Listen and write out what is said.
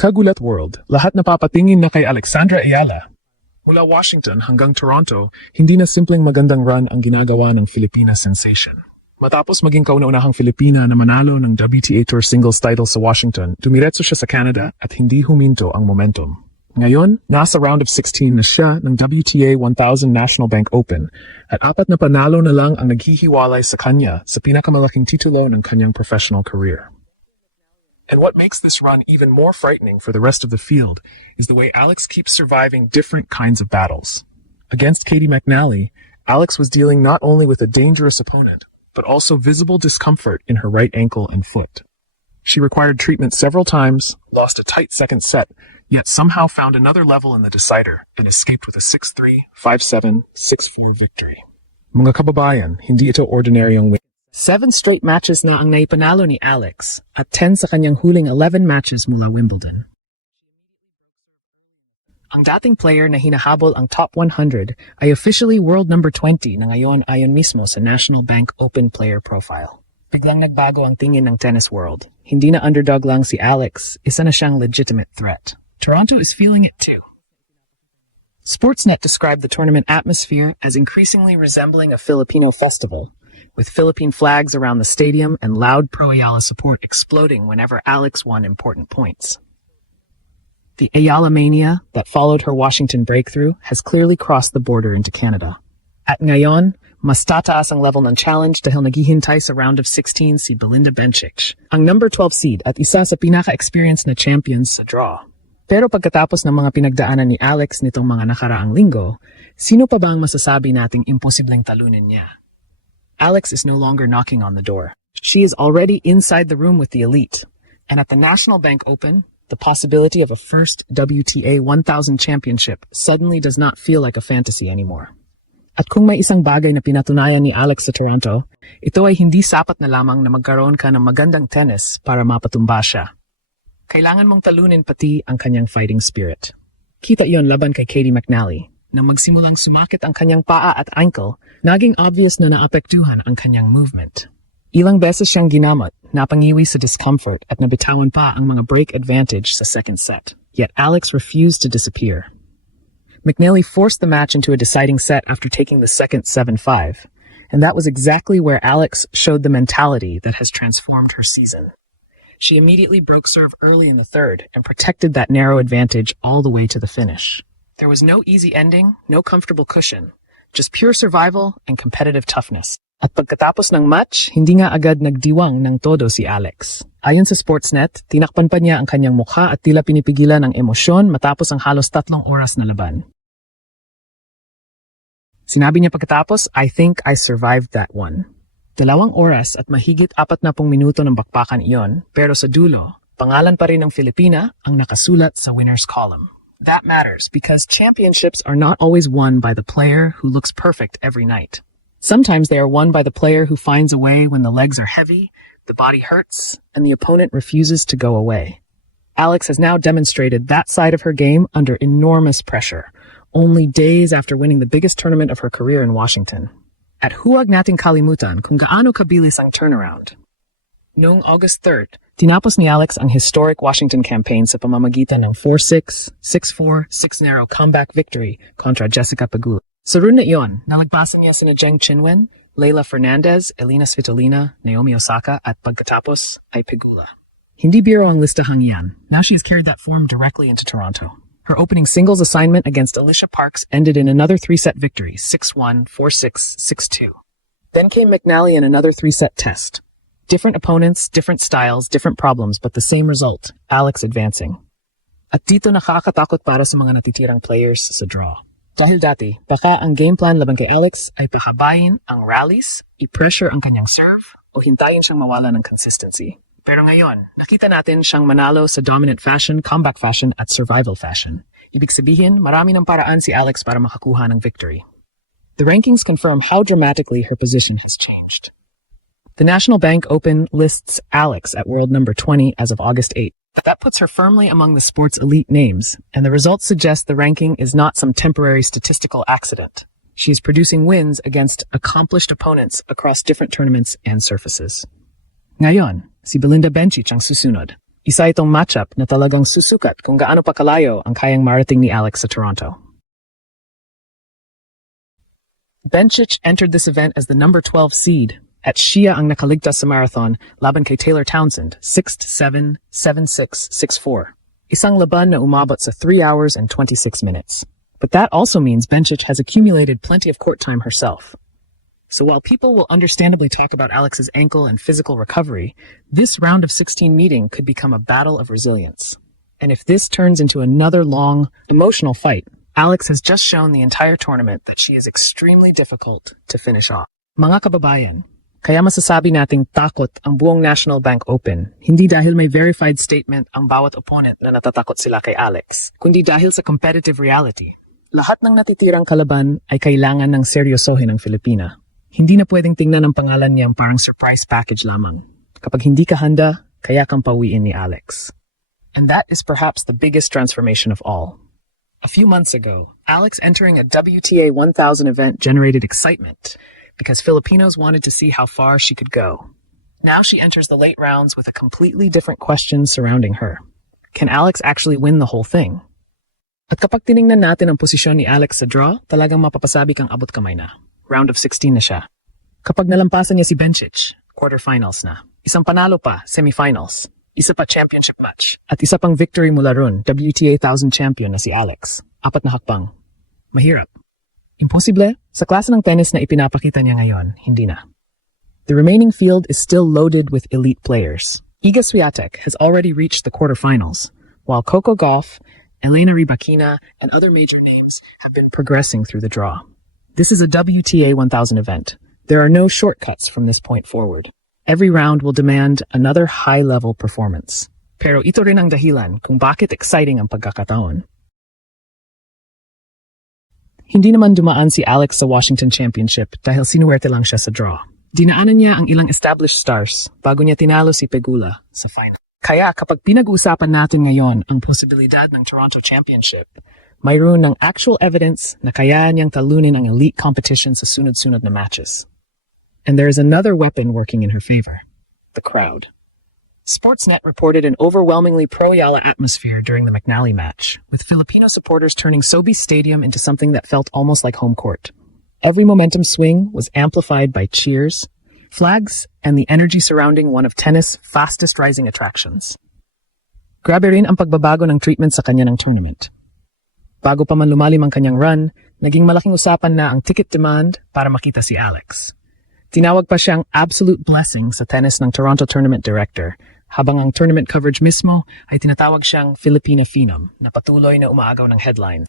Kagulat World, lahat napapatingin na kay Alexandra Ayala. Mula Washington hanggang Toronto, hindi na simpleng magandang run ang ginagawa ng Filipina sensation. Matapos maging kauna-unahang Filipina na manalo ng WTA Tour singles title sa Washington, dumiretso siya sa Canada at hindi huminto ang momentum. Ngayon, nasa round of 16 na siya ng WTA 1000 National Bank Open at 4 na panalo na lang ang naghihiwalay sa kanya sa pinakamalaking titulo ng kanyang professional career. And what makes this run even more frightening for the rest of the field is the way Alex keeps surviving different kinds of battles. Against Katie McNally, Alex was dealing not only with a dangerous opponent, but also visible discomfort in her right ankle and foot. She required treatment several times, lost a tight second set, yet somehow found another level in the decider and escaped with a 6-3, 5-7, 6-4 victory. Mga kababayan, hindi ito ordinaryong win. 7 straight matches na ang naipanalo ni Alex at 10 sa kanyang huling 11 matches mula Wimbledon. Ang dating player na hinahabol ang top 100 ay officially world number 20 na ngayon ayon mismo sa National Bank Open player profile. Biglang nagbago ang tingin ng tennis world. Hindi na underdog lang si Alex, isa na siyang legitimate threat. Toronto is feeling it too. Sportsnet described the tournament atmosphere as increasingly resembling a Filipino festival, with Philippine flags around the stadium and loud pro-Ayala support exploding whenever Alex won important points. The Ayala mania that followed her Washington breakthrough has clearly crossed the border into Canada. At ngayon, mas tataas ang level ng challenge dahil naghihintay sa round of 16 si Belinda Bencic, ang number 12 seed at isa sa pinaka-experienced na champions sa draw. Pero pagkatapos ng mga pinagdaanan ni Alex nitong mga nakaraang linggo, sino pa ba ang masasabi nating imposibleng talunin niya? Alex is no longer knocking on the door. She is already inside the room with the elite. And at the National Bank Open, the possibility of a first WTA 1000 championship suddenly does not feel like a fantasy anymore. At kung may isang bagay na pinatunayan ni Alex sa Toronto, ito ay hindi sapat na lamang na magkaroon ka ng magandang tennis para mapatumba siya. Kailangan mong talunin pati ang kanyang fighting spirit. Kita iyon laban kay Katie McNally. Nang magsimulang sumakit ang kanyang paa at ankle, naging obvious na naapektuhan ang kanyang movement. Ilang beses siyang ginamot, napangiwi sa discomfort at nabitawan pa ang mga break advantage sa second set. Yet Alex refused to disappear. McNally forced the match into a deciding set after taking the second 7-5, and that was exactly where Alex showed the mentality that has transformed her season. She immediately broke serve early in the third and protected that narrow advantage all the way to the finish. There was no easy ending, no comfortable cushion, just pure survival and competitive toughness. At pagkatapos ng match, hindi nga agad nagdiwang ng todo si Alex. Ayon sa Sportsnet, tinakpan pa niya ang kanyang mukha at tila pinipigilan ang emosyon matapos ang halos 3 oras na laban. Sinabi niya pagkatapos, "I think I survived that one." 2 oras at mahigit 40 minuto ng bakbakan iyon, pero sa dulo, pangalan pa rin ng Filipina ang nakasulat sa winner's column. That matters because championships are not always won by the player who looks perfect every night. Sometimes they are won by the player who finds a way when the legs are heavy, the body hurts, and the opponent refuses to go away. Alex has now demonstrated that side of her game under enormous pressure, only days after winning the biggest tournament of her career in Washington. At huwag nating kalimutan kung gaano kabilis ang turnaround. Noong August 3rd, tinapos ni Alex ang historic Washington campaign sa pamamagitan ng 4-6, 6-4, 6-0 comeback victory kontra Jessica Pegula. Sa run na iyon, nalagpasan niya sina Zheng Qinwen, Leylah Fernandez, Elina Svitolina, Naomi Osaka at pagkatapos ay Pegula. Hindi biro ang listahang iyan. Now she has carried that form directly into Toronto. Her opening singles assignment against Alicia Parks ended in another 3-set victory, 6-1, 4-6, 6-2. Then came McNally in another 3-set test. Different opponents, different styles, different problems, but the same result, Alex advancing. At dito nakakatakot para sa mga natitirang players sa draw. Dahil dati, baka ang game plan laban kay Alex ay pahabayin ang rallies, i-pressure ang kanyang serve, o hintayin siyang mawala ng consistency. Pero ngayon, nakita natin siyang manalo sa dominant fashion, comeback fashion, at survival fashion. Ibig sabihin, marami ng paraan si Alex para makakuha ng victory. The rankings confirm how dramatically her position has changed. The National Bank Open lists Alex at world number 20 as of August 8. That puts her firmly among the sport's elite names, and the results suggest the ranking is not some temporary statistical accident. She's producing wins against accomplished opponents across different tournaments and surfaces. Ngayon, si Belinda Bencic ang susunod. Isa itong matchup na talagang susukat kung gaano pa kalayo ang kayang marating ni Alex sa Toronto. Bencic entered this event as the number 12 seed. At siya ang nakaligtas sa marathon laban kay Taylor Townsend, 6'7", 7'6", 6'4". Isang laban na umabot sa 3 hours and 26 minutes. But that also means Bencic has accumulated plenty of court time herself. So while people will understandably talk about Alex's ankle and physical recovery, this round of 16 meeting could become a battle of resilience. And if this turns into another long, emotional fight, Alex has just shown the entire tournament that she is extremely difficult to finish off. Mga kababayan, kaya masasabi nating takot ang buong National Bank Open, hindi dahil may verified statement ang bawat opponent na natatakot sila kay Alex, kundi dahil sa competitive reality. Lahat ng natitirang kalaban ay kailangan ng seryosohin ng Filipina. Hindi na pwedeng tingnan ang pangalan niyang parang surprise package lamang. Kapag hindi ka handa, kaya kang pawiin ni Alex. And that is perhaps the biggest transformation of all. A few months ago, Alex entering a WTA 1000 event generated excitement, because Filipinos wanted to see how far she could go. Now she enters the late rounds with a completely different question surrounding her. Can Alex actually win the whole thing? At kapag tiningnan natin ang posisyon ni Alex sa draw, talagang mapapasabi kang abot kamay na. Round of 16 na siya. Kapag nalampasan niya si Bencic, quarterfinals na. Isang panalo pa, semifinals. Isa pa championship match. At isa pang victory mula ron, WTA 1000 champion na si Alex. 4 na hakbang. Mahirap. Imposible? Sa klase ng tennis na ipinapakita niya ngayon, hindi na. The remaining field is still loaded with elite players. Iga Swiatek has already reached the quarterfinals, while Coco Gauff, Elena Rybakina, and other major names have been progressing through the draw. This is a WTA 1000 event. There are no shortcuts from this point forward. Every round will demand another high-level performance. Pero ito rin ang dahilan kung bakit exciting ang pagkakataon. Hindi naman dumaan si Alex sa Washington Championship dahil sinuwerte lang siya sa draw. Dinaanan niya ang ilang established stars bago niya tinalo si Pegula sa final. Kaya kapag pinag-uusapan natin ngayon ang posibilidad ng Toronto Championship, mayroon ng actual evidence na kaya niyang talunin ang elite competition sa sunod-sunod na matches. And there is another weapon working in her favor: the crowd. Sportsnet reported an overwhelmingly pro-Yala atmosphere during the McNally match, with Filipino supporters turning Sobeys Stadium into something that felt almost like home court. Every momentum swing was amplified by cheers, flags, and the energy surrounding one of tennis' fastest rising attractions. Grabe rin ang pagbabago ng treatment sa kanya ng tournament. Bago pa man lumalim ang kanyang run, naging malaking usapan na ang ticket demand para makita si Alex. Tinawag pa siyang absolute blessing sa tennis ng Toronto Tournament Director, habang ang tournament coverage mismo ay tinatawag siyang Filipina Phenom na patuloy na umaagaw ng headline.